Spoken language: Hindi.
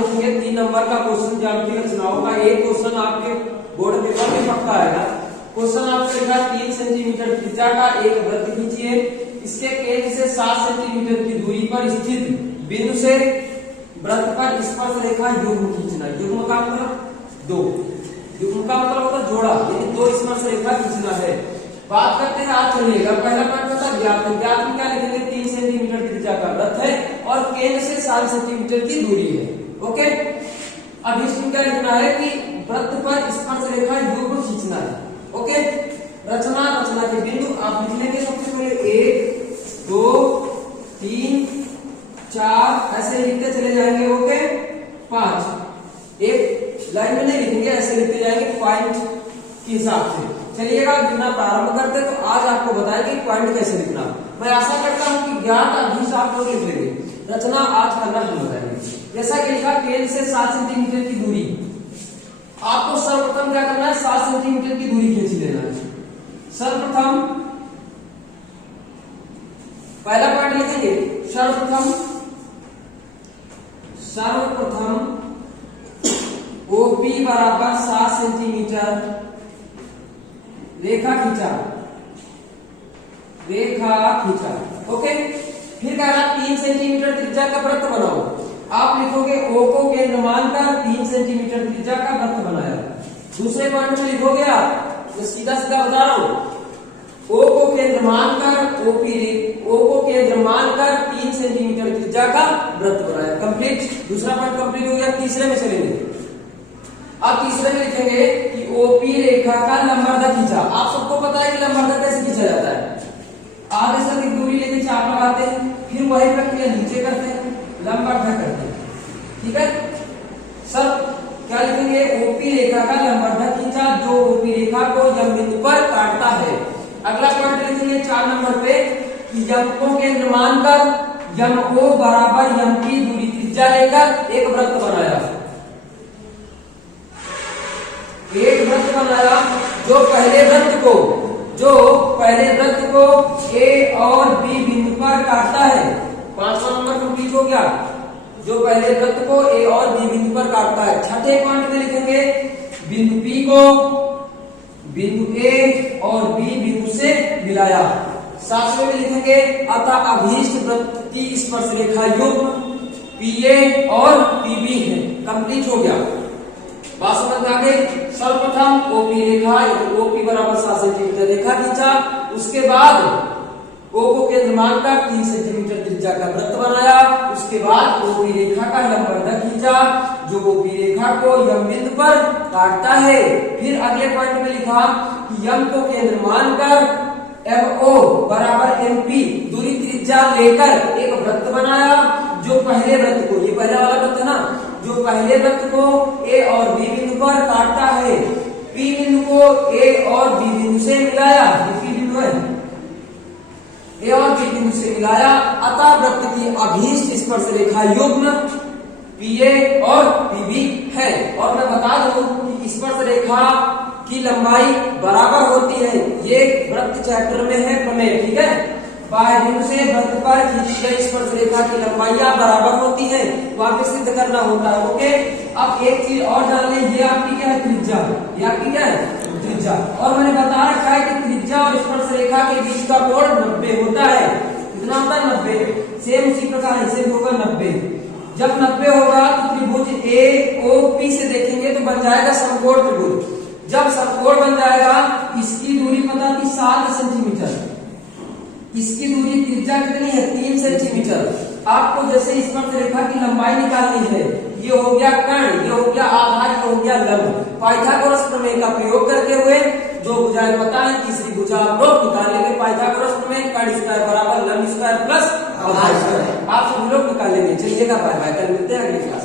देखेंगे 3 नंबर का क्वेश्चन ज्यामितीय रचनाओं का। एक क्वेश्चन आपके बोर्ड पेपर में पक्का आएगा। क्वेश्चन आपका लिखा 3 सेंटीमीटर त्रिज्या का एक वृत्त खींचिए। इसके केंद्र से 7 सेंटीमीटर की दूरी पर स्थित बिंदु से वृत्त पर स्पर्श रेखा युग्म खींचना। युग्म का मतलब 2, युग्म का मतलब होता है जोड़ा, यानी 2 स्पर्श रेखा खींचना है। बात करते हैं, आज चलिएगा पहला पार्ट होता है ज्ञात। ज्ञात में क्या लिखेंगे, 3 सेंटीमीटर त्रिज्या का वृत्त है और केंद्र से 7 सेंटीमीटर की दूरी है। ओके, अब इसमें क्या लिखना है कि वृत्त पर स्पर्श रेखा युग्म खींचना है। ओके, रचना के बिंदु आप लिख लेंगे सबसे पहले 1 2 3 4 ऐसे लिखते चले जाएंगे। ओके, 5 एक लाइन में नहीं लिखेंगे, ऐसे लिखते जाएंगे पॉइंट के हिसाब से। चलिएगा लिखना प्रारंभ करते, तो आज आपको बताएंगे पॉइंट कैसे लिखना। मैं आशा करता हूं कि ज्ञात अभी आप लोग लिख लेंगे। रचना आज करना हम बताएंगे। जैसा कि लिखा केंद्र से 7 सेंटीमीटर की दूरी, आपको सर्वप्रथम क्या करना है, 7 सेंटीमीटर की दूरी खींच लेना है। सर्वप्रथम पहला पॉइंट लिखेंगे, सर्वप्रथम OP बराबर 7 सेंटीमीटर रेखा खींचा। ओके, फिर कह रहा 3 सेंटीमीटर त्रिज्या का वृत्त बनाओ। आप लिखोगे O को केंद्र मानकर 3 सेंटीमीटर त्रिज्या का वृत्त बनाया। दूसरे पॉइंट में लिखोगे आप, तो सीधा बता रहा हूं, O को केंद्र मानकर O को केंद्र मानकर 3 सेंटीमीटर त्रिज्या का वृत्त बनाया। कंप्लीट, दूसरा पॉइंट कंप्लीट हो गया। तीसरे में चलेंगे। अब तीसरे में लिखेंगे कि OP रेखा का लंबवर्धक खींचा। आप सबको पता है कि लंबवर्धक कैसे खींचा जाता है, आधे से अधिक दूरी लेके चाप लगाते हैं, फिर वही प्रक्रिया नीचे करते हैं, लंबवर्धक करते हैं। ठीक है सर, क्या लिखेंगे, OP रेखा का लंबवर्धक खींचा जो OP रेखा को यम बिंदु पर काटता है। अगला पॉइंट लिखेंगे 4 नंबर पे कि यम को केंद्र मानकर यम O बराबर यम की दूरी त्रिज्या लेकर एक वृत्त बनाया। जो पहले वृत्त को A और B बिंदु पर काटता है। 5वां नंबर कंप्लीट हो गया, जो पहले वृत्त को A और B बिंदु पर काटता है। छठे पॉइंट में लिखेंगे बिंदु P को बिंदु A और B बिंदु से मिलाया। 7वें में लिखेंगे अतः अभीष्ट वृत्त की स्पर्श रेखा युग्म PA और PB है। कंप्लीट हो गया, बात समझ में आ गई। सर्वप्रथम OP रेखा, OP बराबर 7 सेंटीमीटर रेखा खींचा। उसके बाद O को केंद्र मानकर 3 सेंटीमीटर त्रिज्या का वृत्त बनाया। उसके बाद OP रेखा का लंबवर्धक खींचा जो OP रेखा को यम बिंदु पर काटता है। फिर अगले पॉइंट में लिखा कि यम को केंद्र मानकर MO बराबर MP दूरी त्रिज्या लेकर एक वृत्त बनाया जो पहले वृत्त को, ये पहला वाला वृत्त है ना, जो पहले वृत्त को A और B बिंदु पर काटता है, P बिंदु को A और B बिंदु से मिलाया। P बिंदु है, A और B बिंदु से मिलाया। अतः वृत्त की अभीष्ट स्पर्श रेखा युग्म PA और PB है। और मैं बता दूं कि स्पर्श रेखा की लंबाई बराबर होती है। ये वृत्त चैप्टर में है प्रमेय। ठीक है, बाह्य बिंदु से वृत्त पर खींची गई स्पर्श रेखा की लंबाइयां बराबर होती है, वहां पे सिद्ध करना होता है। ओके, अब एक चीज और जान लें, ये आपकी क्या है, त्रिज्या। ये आपकी क्या है, त्रिज्या। और मैंने बता रखा है कि त्रिज्या और स्पर्श रेखा के बीच का कोण 90 होता है। कितना होता है, 90। सेम उसी प्रकार इसे भी होगा 90। जब 90 होगा तो त्रिभुज AOP से देखेंगे तो बन जाएगा समकोण त्रिभुज। जब समकोण बन जाएगा, इसकी दूरी पता थी 7 सेंटीमीटर, इसकी दूरी त्रिज्या कितनी है, 3 सेंटीमीटर। आपको जैसे स्पर्श रेखा की लंबाई निकालनी है, ये हो गया कर्ण, ये हो गया आधार, ये हो गया लंब। पाइथागोरस प्रमेय का प्रयोग करते हुए जो भुजाएं पता है, तीसरी भुजा आप लोग निकाल लेंगे। पाइथागोरस प्रमेय कर्ण स्क्वायर बराबर लंब स्क्वायर प्लस आधार स्क्वायर, आप सब लोग निकाल लेंगे। चलिएगा, बाय बाय, कल मिलते हैं अगले क्लास।